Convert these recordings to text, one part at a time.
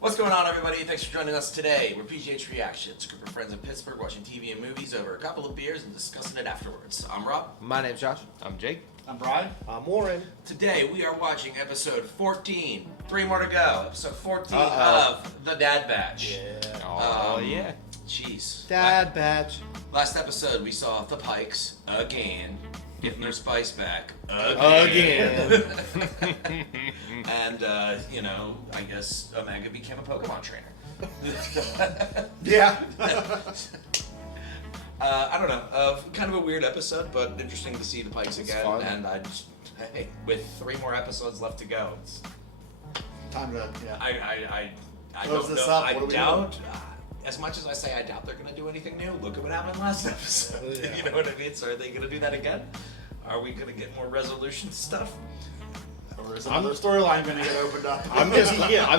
What's going on, everybody? Thanks for joining us today. We're PGH Reactions, a group of friends in Pittsburgh watching TV and movies over a couple of beers and discussing it afterwards. I'm Rob. My name's Josh. I'm Jake. I'm Brian. I'm Warren. Today we are watching episode 14. 3 more to go. Episode 14 of The Dad Batch. Yeah. Oh, yeah. Jeez. Dad Batch. Last episode we saw the Pikes again getting their spice back Again. And, I guess Omega became a Pokemon trainer. Yeah. I don't know. Kind of a weird episode, but interesting to see the Pikes again. Fun. And hey, with 3 more episodes left to go, it's Time to, I Close don't this know. up. I What are we doubt. As much as I say I doubt they're gonna do anything new, look at what happened last episode. Yeah. You know what I mean? So are they gonna do that again? Are we gonna get more resolution stuff? Or is another storyline going to get opened up? I'm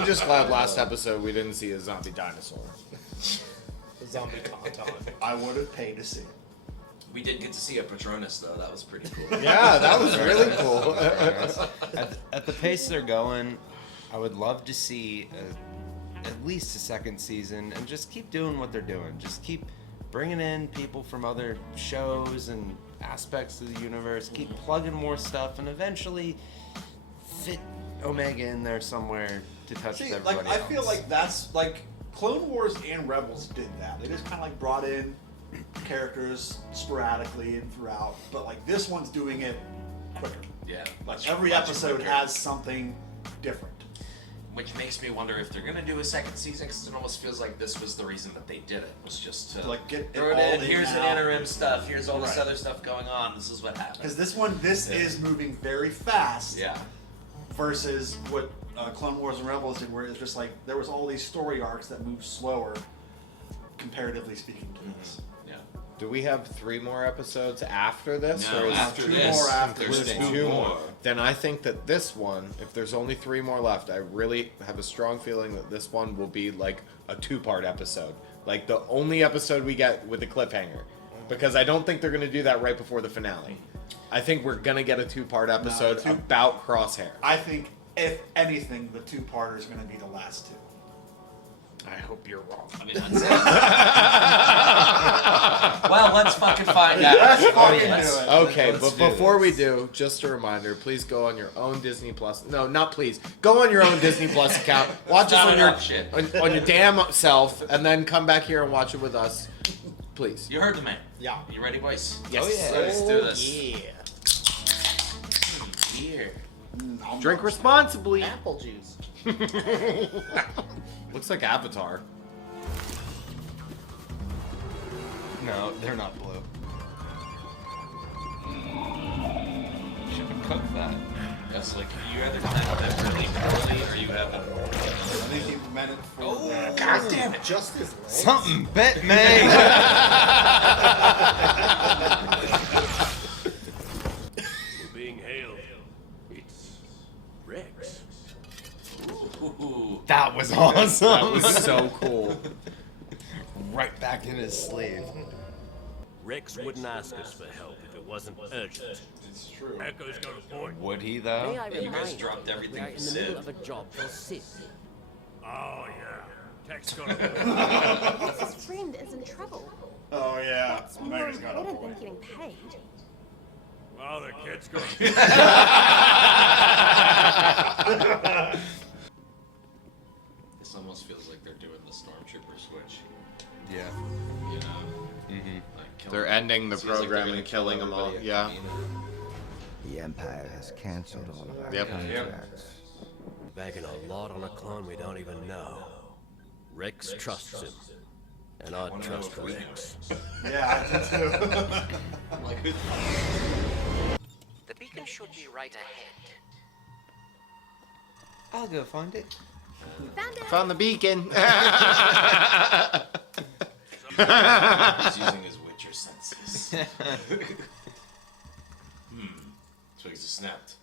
just glad last episode we didn't see a zombie dinosaur. A zombie tauntaun. I would have paid to see it. We did get to see a Patronus though. That was pretty cool. Yeah, that was really cool. At the pace they're going, I would love to see at least a second season and just keep doing what they're doing. Just keep bringing in people from other shows and aspects of the universe. Keep plugging more stuff and eventually fit Omega in there somewhere to touch See, with everybody I else. feel like that's like Clone Wars and Rebels did that. They just kind of like brought in characters sporadically and throughout, but like this one's doing it quicker. Yeah. Like every episode has something different. Which makes me wonder if they're gonna do a second season, because it almost feels like this was the reason that they did it. Was just to Like, get it throw it all in. in Here's now. an interim stuff. Here's all this Right. other stuff going on. This is what happened. Because this is moving very fast. Yeah. Versus what Clone Wars and Rebels did, where it's just like there was all these story arcs that moved slower, comparatively speaking to this. Yeah. Do we have 3 more episodes after this? No, or is after 2 this, more after there's this. 2 more. Then I think that this one, if there's only 3 more left, I really have a strong feeling that this one will be like a 2-part episode. Like the only episode we get with a cliffhanger. Because I don't think they're going to do that right before the finale. I think we're going to get a 2-part episode about Crosshair. I think, if anything, the 2-parter is going to be the last 2. I hope you're wrong. I mean, that's it. Well, let's fucking find out. Let's fucking do Let's- it. Okay, Let's but do before this. we do, just a reminder, please go on your own Disney Plus. No, not please. Go on your own Disney Plus account. Watch Not us on your enough shit. on your damn self, and then come back here and watch it with us, please. You heard the man. Yeah. You ready, boys? Yes. Oh, yeah. Let's do this. Yeah. Here. Drink responsibly. Apple juice. Looks like Avatar. No, they're not blue. Should have cooked that. That's like you either meant that really poorly or you haven't. I think he meant it for the... God damn it! Just his legs. Something bit me. We're being hailed. It's Rex. Ooh. That was awesome. That was so cool. Right back in his sleeve. Rex wouldn't ask us for help if it wasn't urgent. It's true. Echo's got a point. Would he May though? I Yeah, you guys remind dropped you everything we are you in the middle said. of a job for Sid. Oh yeah. Tech's got a point. His friend is in trouble. Oh, yeah. That's more Omega's got a important than point. getting paid. Well, the kid's got This almost feels like they're doing the Stormtrooper switch. Yeah. You know? Mm-hmm. Like killing- They're ending the seems like they're program gonna and kill killing them all. everybody Yeah. at the beginning. The Empire has canceled all of our Yep. contracts. banking a lot on a clone we don't even know. Rex trusts him. And I trust Rex. Yeah, I do too. I'm like, who? The beacon should be right ahead. I'll go find it. Found it. Found the beacon. He's using his Witcher senses. Twigs are snapped.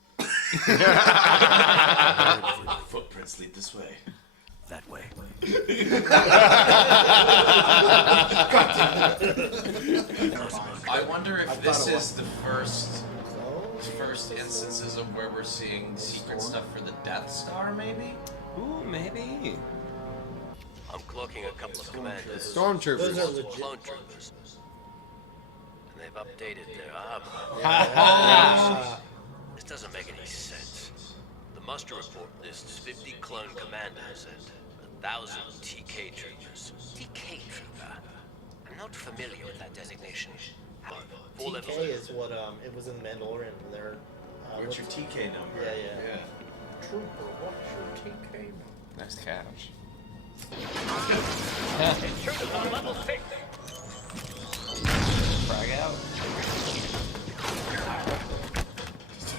Footprints lead this way. That way. I wonder if this is the first instances of where we're seeing secret stuff for the Death Star, maybe? Ooh, maybe. working a couple of commanders. Stormtroopers. Those are legit. Clone troopers. And they've updated their armor. Ah. This doesn't make any sense. The muster report lists 50 clone commanders and 1,000 TK troopers. TK trooper. I'm not familiar with that designation. Four levels. TK is what it was in the Mandalorian. And they're What's your TK number? Yeah. Trooper, what's your TK number? Nice catch. Troopers on level 6. Frag out.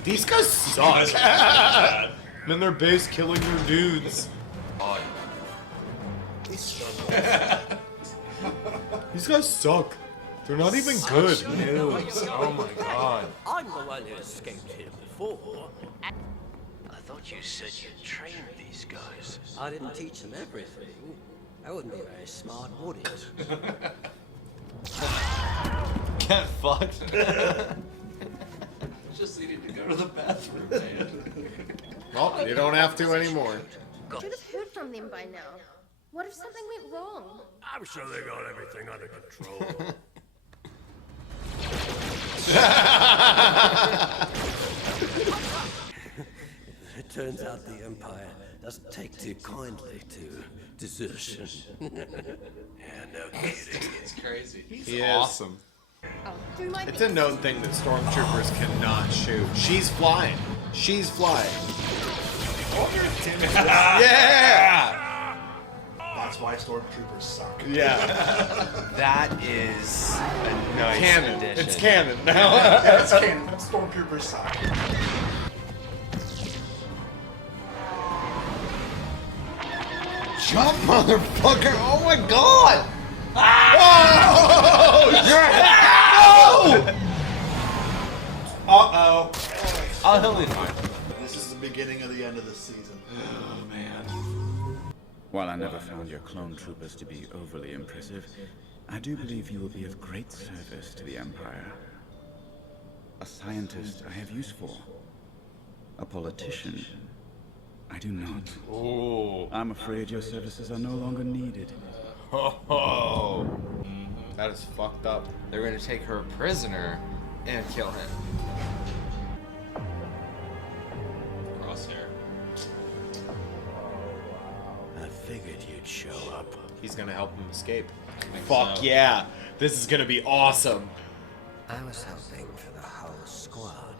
These guys suck. I'm in their base killing their dudes. These guys suck. They're not even good. News. Oh my god. I'm the one who escaped here before. I thought you said you trained these guys. I didn't teach them everything. I wouldn't be very smart, would it? Get fucked. Just needed to go to the bathroom, man. Well, you don't have to anymore. Should have heard from them by now. What if something went wrong? I'm sure they got everything under control. It turns out the Empire doesn't take too kindly to desertion. Yeah, no kidding. It's crazy. He is Awesome. Oh, do my It's a known thing that stormtroopers cannot shoot. She's flying. She's flying. Yeah! That's why stormtroopers suck. Yeah. That is a nice Canon. addition. It's canon now. That's canon. Stormtroopers suck. Jump, motherfucker! Oh my god! Oh! No! Uh-oh. Oh, he'll be fine. This is the beginning of the end of the season. Oh, man. While I never found your clone troopers to be overly impressive, I do believe you will be of great service to the Empire. A scientist I have use for. A politician I do not. Oh. I'm afraid your services are no longer needed. Oh. That is fucked up. They're gonna take her prisoner and kill him. Crosshair. I figured you'd show up. He's gonna help him escape. Fuck yeah. This is gonna be awesome. I was hoping for the whole squad.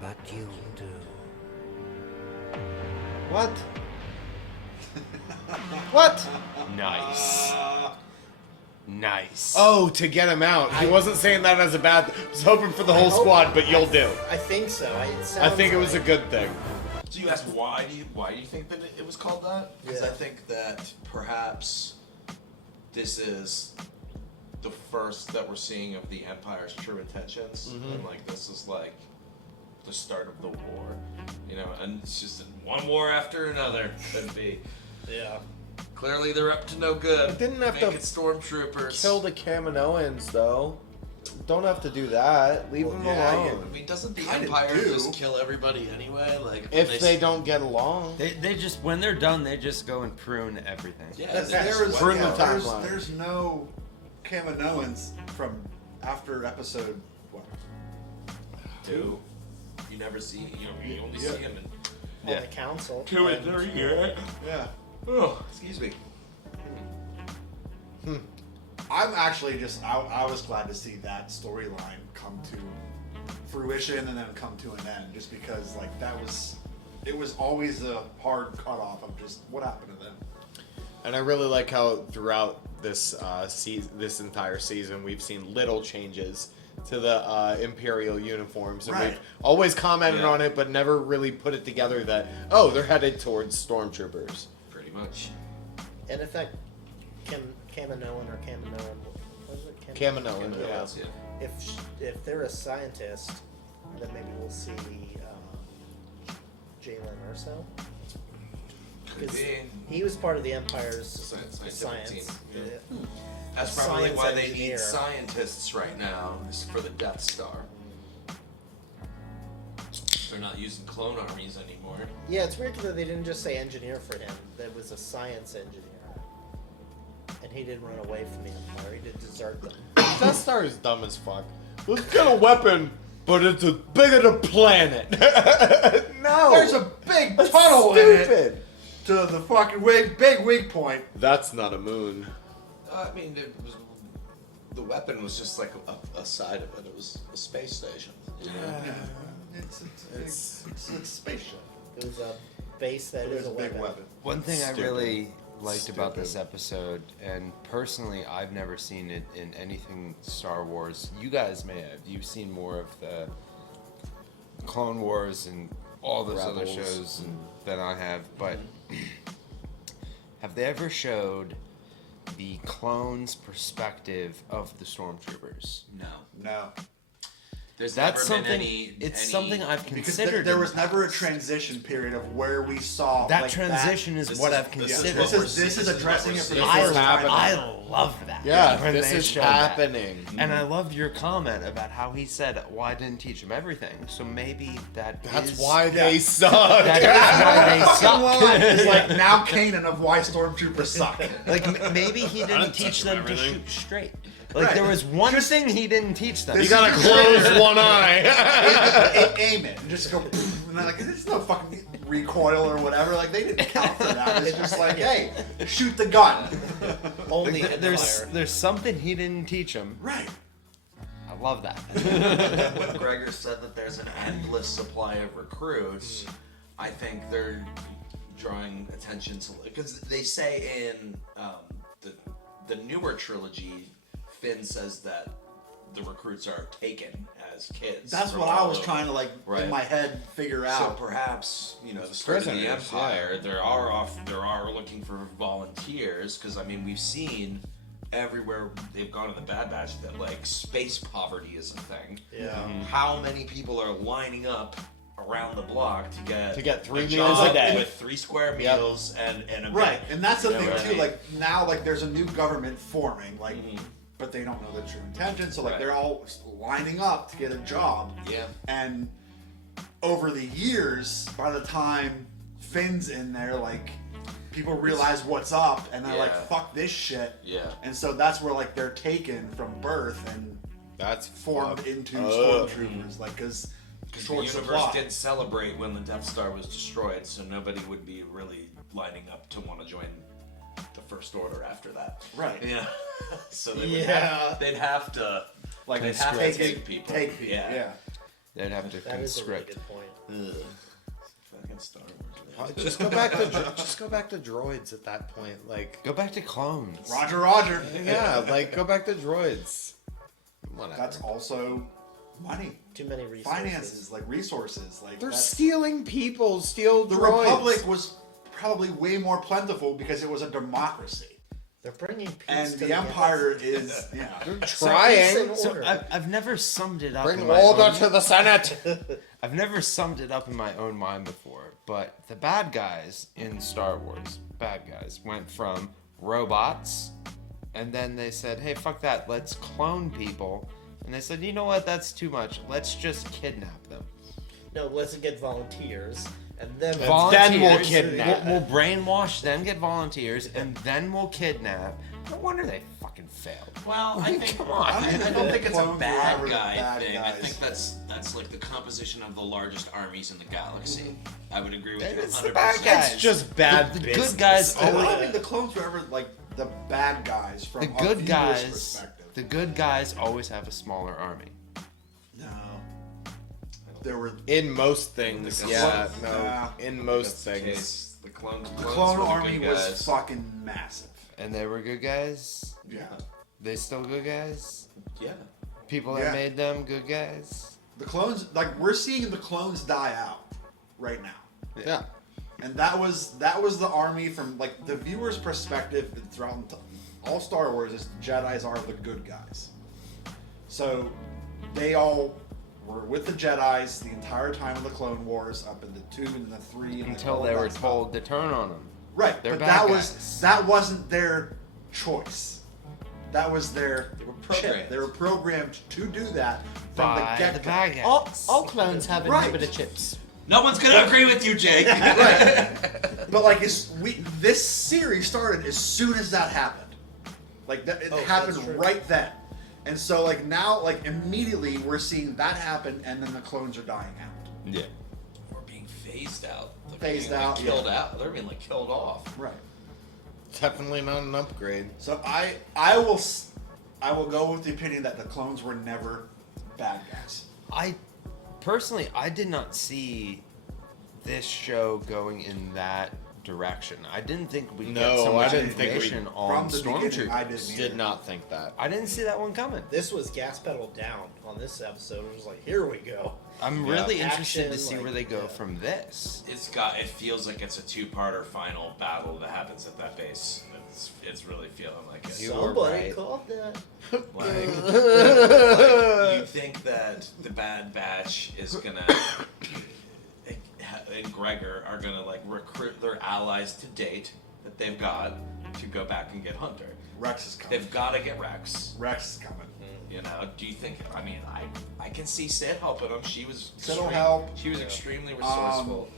But you'll do. What? What? Nice. Nice. Oh, to get him out. He wasn't saying that as a bad thing. I was hoping for the whole squad, but you'll do. I think so. I think it was a good thing. So you asked why do you think that it was called that? Because Yeah. I think that perhaps this is the first that we're seeing of the Empire's true intentions, and like this is like the start of the war, you know, and it's just one war after another. Could be. Yeah. Clearly they're up to no good. It didn't have to Making stormtroopers. Kill the Kaminoans, though. Don't have to do that. Leave them alone. I mean, doesn't the Kinda Empire do. just kill everybody anyway? Like If they don't get along. They just, when they're done, they just go and prune everything. yeah, Prune the timeline. There's no Kaminoans from after episode what? 2. You never see, you only see him in. On the council. Yeah. Oh, excuse me. I'm actually just I was glad to see that storyline come to fruition and then come to an end, just because like it was always a hard cutoff of just what happened to them. And I really like how throughout this this entire season we've seen little changes to the Imperial uniforms, and Right. we've always commented Yeah. on it, but never really put it together that they're headed towards stormtroopers. Pretty much. And if that Kaminoan or Kaminoan, what is it? Kaminoan, Yeah. yeah. If they're a scientist, then maybe we'll see Jalen Urso. Could be. He was part of the Empire's Scientific science. team, Yeah. That's probably Science why they engineer. need scientists right now, is for the Death Star. They're not using clone armies anymore. Yeah, it's weird that they didn't just say engineer for him. That was a science engineer. he didn't run away from the Empire. He did desert them. Death Star is dumb as fuck. Let's get a weapon, but it's as big as a planet. No! There's a big That's tunnel stupid. in it to the fucking big weak point. That's not a moon. I mean, the weapon was just like a side of it. It was a space station. You know? Yeah. It's a spaceship. It was a base that There's is a a big weapon. weapon. One thing I Stupid. really liked about this episode, and personally I've never seen it in anything Star Wars. You guys may have. You've seen more of the Clone Wars and all those other Rebels. shows than I have, but have they ever showed the clones' perspective of the stormtroopers? No. There's That's never been something. any. It's any- something I've Because considered. there in was the never a past. transition period of where we saw That like, transition is This what is- I've this is considered. what we're This is seeing. addressing it for the This I, is first time. happening. I love that. Yeah, when this they is showed that. happening. And I loved your comment about how he said, "Well, I didn't teach him everything." So maybe That's is- why they Yeah. suck. That is why they suck. It's like now canon of why stormtroopers suck. Like maybe he didn't didn't teach teach them him to everything. shoot straight. Like Right. there was one thing he didn't teach them. You gotta close one eye. Aim it and just go poof, and they're like, there's no fucking recoil or whatever. Like they didn't count for that. It's just like, hey, shoot the gun. Only Like, there's Empire. something he didn't teach him. Right. I love that. When Gregor said that there's an endless supply of recruits, I think they're drawing attention to, because they say in the newer trilogy, Finn says that the recruits are taken as kids. That's from what I all was over. trying to like Right. in my head figure So out. perhaps, you know, the start of the Prisoners, Empire, there are looking for volunteers, because I mean we've seen everywhere they've gone in the Bad Batch that like space poverty is a thing. Yeah. How many people are lining up around the block to get 3 a meals job a day. with 3 square Yep. meals and a Right, and that's the you know thing what I too. mean? Like now, like there's a new government forming, like, Mhm. but they don't know the true intention. So like Right. they're all lining up to get a job. Yeah. And over the years, by the time Finn's in there, like people realize what's up, and they're like, Yeah. "Fuck this shit." Yeah. And so that's where like they're taken from birth and That's formed fucked into up. stormtroopers, like because The short universe supply. didn't celebrate when the Death Star was destroyed, so nobody would be really lining up to want to join the First Order after that. Right. Yeah. So they would Yeah. they'd have to Like they'd have to take take people. Take people. Yeah. They'd have to That is a really conscript. good point. Ugh. Fucking Star Wars. man. Just go back to droids at that point. Like, Go back to clones. Roger, Roger. yeah, like go back to droids. Whatever. That's also money, Too many resources. finances, like resources. Like They're that's- stealing people. Steal the droids. Republic was probably way more plentiful because it was a democracy, They're bringing peace and to the Empire is yeah. They're Peace trying. and So order. I've never summed it up. Bring in my order own- to the Senate. I've never summed it up in my own mind before, but the bad guys in Star Wars, went from robots, and then they said, hey, fuck that, let's clone people. And they said, you know what, that's too much. Let's just kidnap them. No, let's get volunteers, and then Then we'll Volunteers, kidnap. We'll brainwash, then get volunteers, and then we'll kidnap. No wonder they fucking failed. Well, I think Come on. I don't think it's a Clones were bad ever the guy bad thing. I guys. think that's like the composition of the largest armies in the galaxy. I would agree with you It's the 100%. bad guys. It's just bad The business. good guys I always. don't think the clones were ever like the bad guys from The a good viewer's guys. perspective. The good guys always have a smaller army. No, there were In most things, The yeah, clones- no. nah. In most That's the things. case. The clones the were clone the army good was guys. fucking massive. And they were good guys. Yeah, They still good guys. Yeah. People that Yeah. made them good guys. the clones like we're seeing the clones die out right now. Yeah. And that was the army from like the viewer's perspective throughout all Star Wars is the Jedi's are the good guys. So they all were with the Jedi's the entire time of the Clone Wars up in the 2 and the 3 and Until all they that were stuff. told to turn on them. Right, They're but bad that guys. wasn't their choice. That was their They were programmed. chip. They were programmed to do that from By the the get-go. bad guys. all clones have Right. inhibitor chips. No one's gonna agree with you, Jake. Right. But like this series started as soon as that happened. Like that, it Oh, happened that's true. right then. And so like now, like immediately we're seeing that happen, and then the clones are dying out. Yeah. Or being phased out. Like Phased being, like, out, killed yeah. out. They're being like killed off. Right. Definitely not an upgrade. So I will go with the opinion that the clones were never bad guys. I personally, I did not see this show going in that direction. I didn't think we'd get so No, much I didn't think information we- on From the beginning, I Stormtroopers. Did not think that. I didn't see that one coming. This was gas pedal down on this episode. It was like, here we go. I'm Yeah. really interested Action, to see like, where they go yeah. from this. It feels like it's a two-parter final battle that happens at that base. It's really feeling like it. You were Somebody right. called that. Like, you think that the Bad Batch is gonna and Gregor are gonna like recruit their allies to date that they've got to go back and get Hunter. Rex is coming. They've got to get Rex. Rex is coming. You know, do you think? I mean, I can see Sid helping them. She was Sid will help. She was extremely resourceful.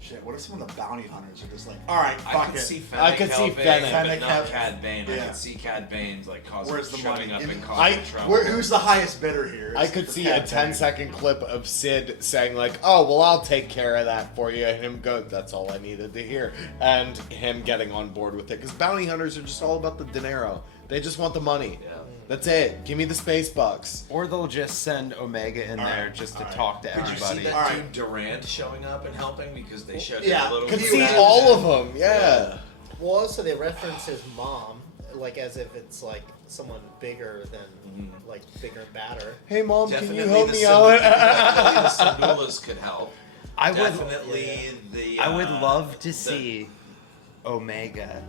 Shit, what if some of the bounty hunters are just like, all right, I fuck could it. see Fennec I could see helping, Fennec. but Fennec not help- Cad Bane. I yeah. could see Cad Bane's like causing Where's the showing money? up and I- causing trouble. Who's the highest bidder here? I Is could for see a Cad Bane. 10-second clip of Sid saying like, "Oh, well, I'll take care of that for you," and him go, "That's all I needed to hear," and him getting on board with it because bounty hunters are just all about the dinero. They just want the money. Yeah. That's it. Give me the space bucks. Or they'll just send Omega in All there right, just to all right. talk to Could you everybody. see that All right. dude Durant showing up and helping because they showed Yeah, him a little Could bit see of all of them. Yeah. Well, also they reference his mom, like as if it's like someone bigger than, like bigger and badder. Hey, mom, Definitely can you help the me Definitely the out? Syndulas could help. I would, Definitely the. I would love to the- see Omega,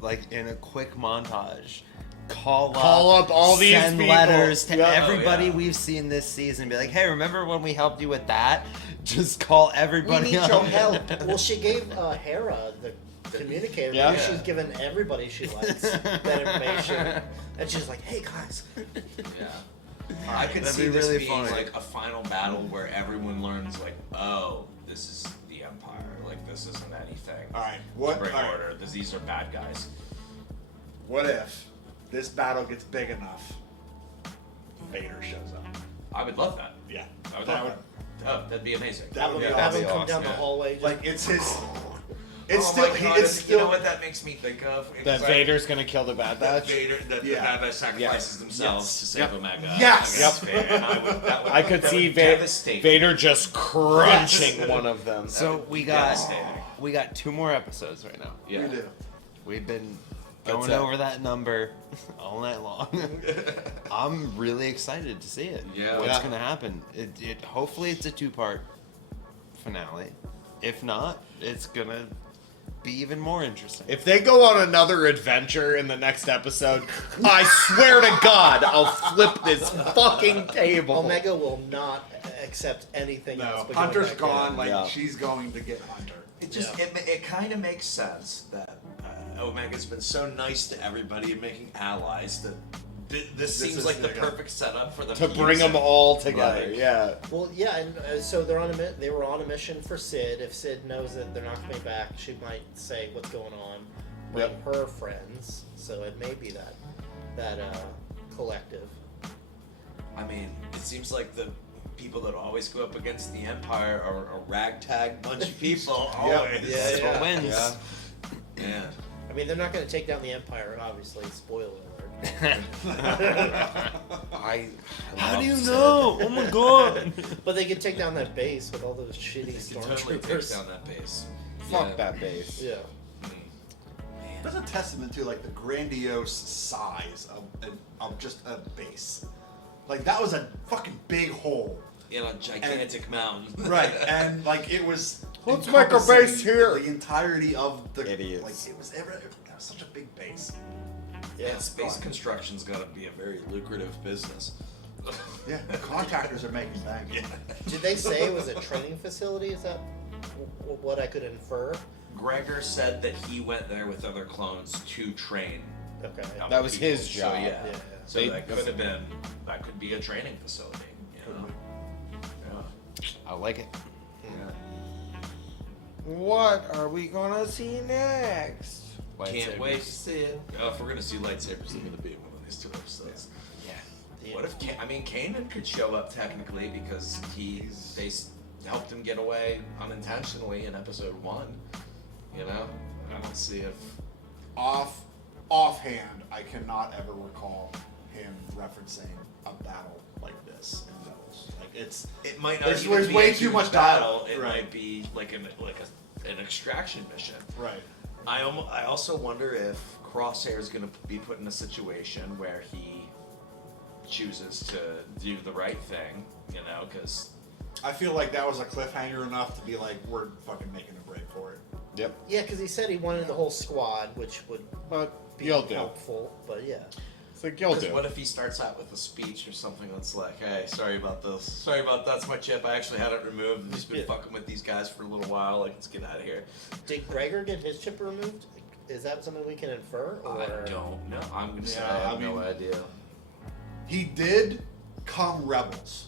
like in a quick montage, call up all these send people. letters to Yeah. everybody Oh, yeah. we've seen this season. Be like, hey, remember when we helped you with that? Just call We everybody. need up. your help. Well, she gave Hera the communicator. Yeah. Maybe she's given everybody she likes that information, and she's like, "Hey guys." Yeah. I could That'd see be this really being funny. like a final battle where everyone learns like, oh, this is the Empire. Like this isn't anything. All right, To what? bring all right, order. These are bad guys. what if this battle gets big enough? Vader shows up. I would love that. Yeah, I would that love that. Oh, that'd be amazing. That would be Have awesome. him come awesome, down the yeah. hallway. Just, Like it's his. It's Oh still. my God, It's still. You know what that makes me think of? It's That like Vader's gonna kill the Bad that Batch. Vader, that the Yeah. Bad Batch sacrifices themselves Yes. to save Yep. Omega. Yes. Against Vader, and that would, I could that see would devastate me. Vader just crunching one of them. So we Devastating. got 2 more episodes right now. Yeah. We do. We've been That's going it. over that number all night long. I'm really excited to see it. Yeah. What's Yeah. gonna happen? It hopefully it's a 2-part finale. If not, it's gonna be even more interesting. If they go on another adventure in the next episode, I swear to God, I'll flip this fucking table. Omega will not accept anything else. No, but Hunter's going back gone. in. Like Yeah. she's going to get Hunter. It just it kind of makes sense that Omega's been so nice to everybody and making allies that this seems is like the the- perfect setup for them To bring them all together, Like- yeah. Well, yeah, and so they were on a mission for Sid. If Sid knows that they're not coming back, she might say what's going on, bring her friends. So it may be that collective. I mean, it seems like the people that always go up against the Empire are a ragtag bunch of people. Always. That's what wins. Yeah. Yeah. I mean, they're not going to take down the Empire, obviously. Spoiler alert. How do you know? Oh my god! But they could take down that base with all those shitty They can totally take stormtroopers. down that base. Fuck Yeah. that base. Yeah. That's a testament to like the grandiose size of just a base. Like that was a fucking big hole. In a gigantic mountain. Right, and like it was. Let's make a encompassing base here. The entirety of the Idiots. Like it was such a big base. Yeah, space construction's got to be a very lucrative business. Yeah, the contractors are making bank. Yeah. Did they say it was a training facility? Is that what I could infer? Gregor said that he went there with other clones to train. Okay. other That was people. his job. So, yeah. Yeah. So They- that could be a training facility. You know? Yeah. I like it. What are we gonna see next? Can't wait to see it. If we're gonna see lightsabers, it's gonna be in one of these 2 episodes. Yeah. What if Kanan could show up technically because they helped him get away unintentionally in episode 1. You know, I don't see if offhand, I cannot ever recall him referencing a battle like this in Rebels. Like it might not. There's way too much battle. It right. might be like an extraction mission. Right. I also wonder if Crosshair is going to be put in a situation where he chooses to do the right thing, you know, because I feel like that was a cliffhanger enough to be like, we're fucking making a break for it. Yep. Yeah, because he said he wanted the whole squad, which would be you'll do. helpful. But yeah. It's like, you'll do. What if he starts out with a speech or something that's like, hey, sorry about this. Sorry about that's my chip. I actually had it removed. I've just been fucking with these guys for a little while. Like, let's get out of here. Did Gregor get his chip removed? Is that something we can infer? Or? I don't know. I'm going to say I have no idea. He did come Rebels.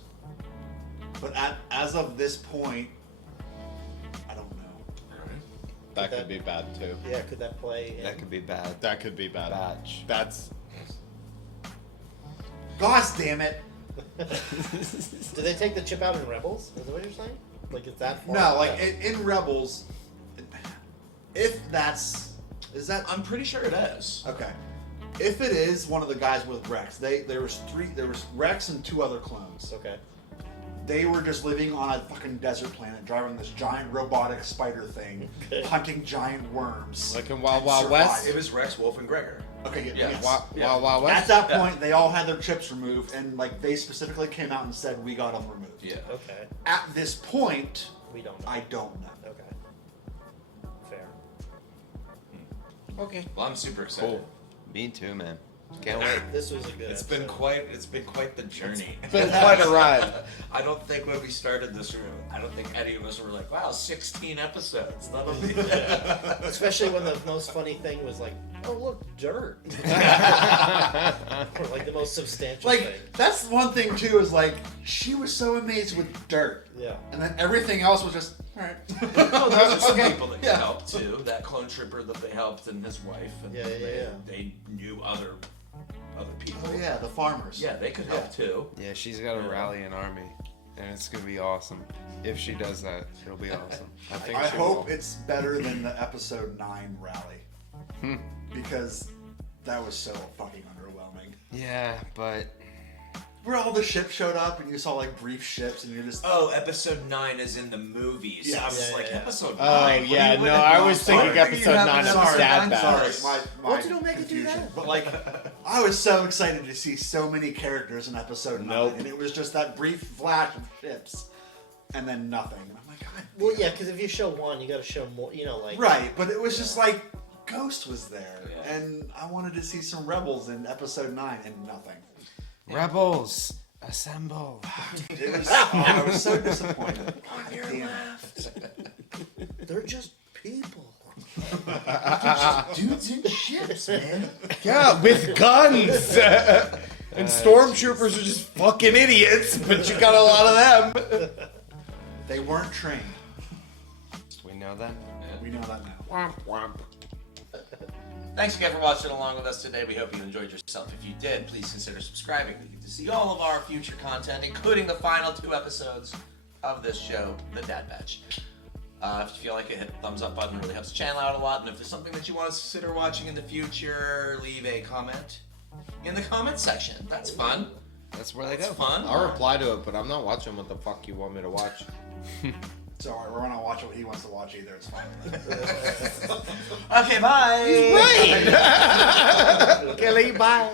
But as of this point, I don't know. That could be bad too. Yeah, could that play? That could be bad. That could be bad. Batch. That's. Gosh damn it! Do they take the chip out in Rebels? Is that what you're saying? Like, it's that far? No, like in Rebels, if that's is that I'm pretty sure it is. okay. If it is one of the guys with Rex, there was Rex and 2 other clones. Okay. They were just living on a fucking desert planet, driving this giant robotic spider thing, hunting giant worms. Like in Wild Wild West? It was Rex, Wolf, and Gregor. Okay, Yeah. yes. Wild Wild West? At that point, they all had their chips removed, and like they specifically came out and said, we got them removed. Yeah. Okay. At this point, We don't know. I don't know. Okay. Fair. Okay. Well, I'm super excited. Cool. Me too, man. Can't wait. This was a good It's episode. been quite the journey. It's been quite a ride. I don't think when we started this room, I don't think any of us were like, wow, 16 episodes. That'll be Especially when the most funny thing was like, oh look, dirt. Or like the most substantial Like, thing. that's one thing too, is like, she was so amazed with dirt. Yeah. And then everything else was just, alright. No, those are some Okay, people that yeah. helped too. That clone trooper that they helped and his wife. And Yeah. they knew other people. Oh yeah, the farmers. Yeah, they could help too. Yeah, she's got to rally an army, and it's gonna be awesome. If she does that, it'll be awesome. I think. I she hope will. it's better than the episode 9 rally. Because that was so fucking underwhelming. Yeah, but Where all the ships showed up and you saw like brief ships and you're just Oh, episode 9 is in the movies. Yes. I was Yeah, like, yeah. episode 9. Oh, What yeah, do you- no, what- I was thinking sorry. episode 9 of sorry, Dad Battle. sorry, my What did it make it do confusion. that? But like, I was so excited to see so many characters in episode 9, Nope. and it was just that brief flash of ships, and then nothing. And I'm like, God. Well, yeah, because if you show one, you got to show more. You know, like Right, but it was just like Ghost was there, Yeah. and I wanted to see some rebels in episode 9, and nothing. rebels assemble. It was, I was so disappointed. God damn it. they're just people. Dudes in ships, man. Yeah, with guns. And stormtroopers are just fucking idiots, but you got a lot of them. They weren't trained. We know that. We know that now. Womp womp. Thanks again for watching along with us today. We hope you enjoyed yourself. If you did, please consider subscribing to see all of our future content, including the final 2 episodes of this show, The Dad Batch. If you feel like it, hit the thumbs up button. It really helps the channel out a lot. And if there's something that you want to consider watching in the future, leave a comment in the comment section. That's fun. That's where they That's go. fun. I'll reply to it, but I'm not watching what the fuck you want me to watch. So we're gonna watch what he wants to watch either. It's fine. Okay, bye. Right! Kelly, bye.